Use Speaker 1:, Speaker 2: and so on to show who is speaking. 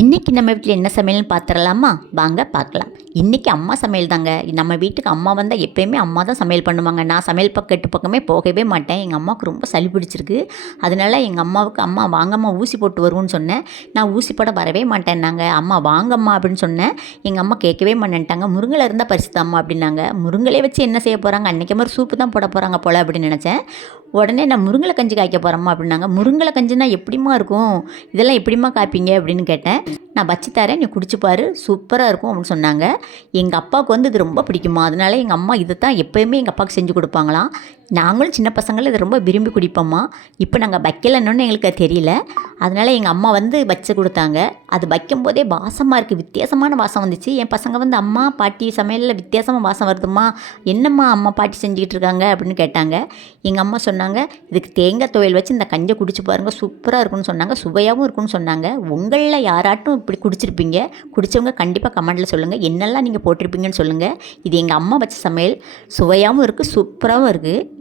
Speaker 1: இன்றைக்கி நம்ம வீட்டில் என்ன சமையல்னு பார்த்துடலாமா வாங்க பார்க்கலாம் இன்றைக்கி அம்மா சமையல் தாங்க. நம்ம வீட்டுக்கு அம்மா வந்தால் எப்போயுமே அம்மா தான் சமையல் பண்ணுவாங்க. நான் சமையல் பக்கெட்டு பக்கமே போகவே மாட்டேன். எங்கள் அம்மாவுக்கு ரொம்ப சளி பிடிச்சிருக்கு. அதனால எங்கள் அம்மாவுக்கு அம்மா வாங்கம்மா ஊசி போட்டு வருவோன்னு சொன்னேன். நான் ஊசி போட வரவே மாட்டேன்னாங்க. அம்மா வாங்கம்மா அப்படின்னு சொன்னேன். எங்கள் அம்மா கேட்கவே மாட்டேன்ட்டாங்க. முருங்கலை இருந்தால் பறிச்சுதாம்மா அப்படின்னாங்க. முருங்கலே வச்சு என்ன செய்ய போகிறாங்க அன்றைக்கி மாதிரி சூப்பு தான் போட போகிறாங்க போல் அப்படின்னு நினச்சேன். உடனே நான் முருங்கலை கஞ்சி காய்க்க போகிறோமா அப்படின்னாங்க. முருங்கலை கஞ்சினா எப்படிம்மா இருக்கும்? இதெல்லாம் எப்படிம்மா காய்ப்பீங்க அப்படின்னு கேட்டேன். நான் வச்சு தரேன் நீ குடிச்சு பாரு சூப்பராக இருக்கும் அப்படின்னு சொன்னாங்க. எங்கள் அப்பாவுக்கு வந்து இது ரொம்ப பிடிக்குமா? அதனால எங்கள் அம்மா இதை தான் எப்போயுமே எங்கள் அப்பாவுக்கு செஞ்சு கொடுப்பாங்களாம். நாங்களும் சின்ன பசங்களும் இதை ரொம்ப விரும்பி குடிப்போம்மா இப்போ நாங்கள் வைக்கலன்னு எங்களுக்கு அது தெரியல. அதனால் எங்கள் அம்மா வந்து வச்சு கொடுத்தாங்க. அது வைக்கும் போதே வாசமாக இருக்குது வித்தியாசமான வாசம் வந்துச்சு. என் பசங்க வந்து அம்மா பாட்டி சமையலில் வித்தியாசமாக வாசம் வருதும்மா. என்னம்மா அம்மா பாட்டி செஞ்சுக்கிட்டு இருக்காங்க? அப்படின்னு கேட்டாங்க. எங்கள் அம்மா சொன்னாங்க இதுக்கு தேங்காய் துவையல் வச்சு இந்த கஞ்சை குடிச்சு பாருங்கள் சூப்பராக இருக்கும்னு சொன்னாங்க. சுவையாகவும் இருக்கும்னு சொன்னாங்க. உங்களில் யாராட்டும் இப்படி குடிச்சிருப்பீங்க? குடித்தவங்க கண்டிப்பாக கமெண்ட்டில் சொல்லுங்கள் என்னெல்லாம் நீங்கள் போட்டிருப்பீங்கன்னு சொல்லுங்கள் இது எங்கள் அம்மா வச்ச சமையல். சுவையாகவும் இருக்குது சூப்பராகவும் இருக்குது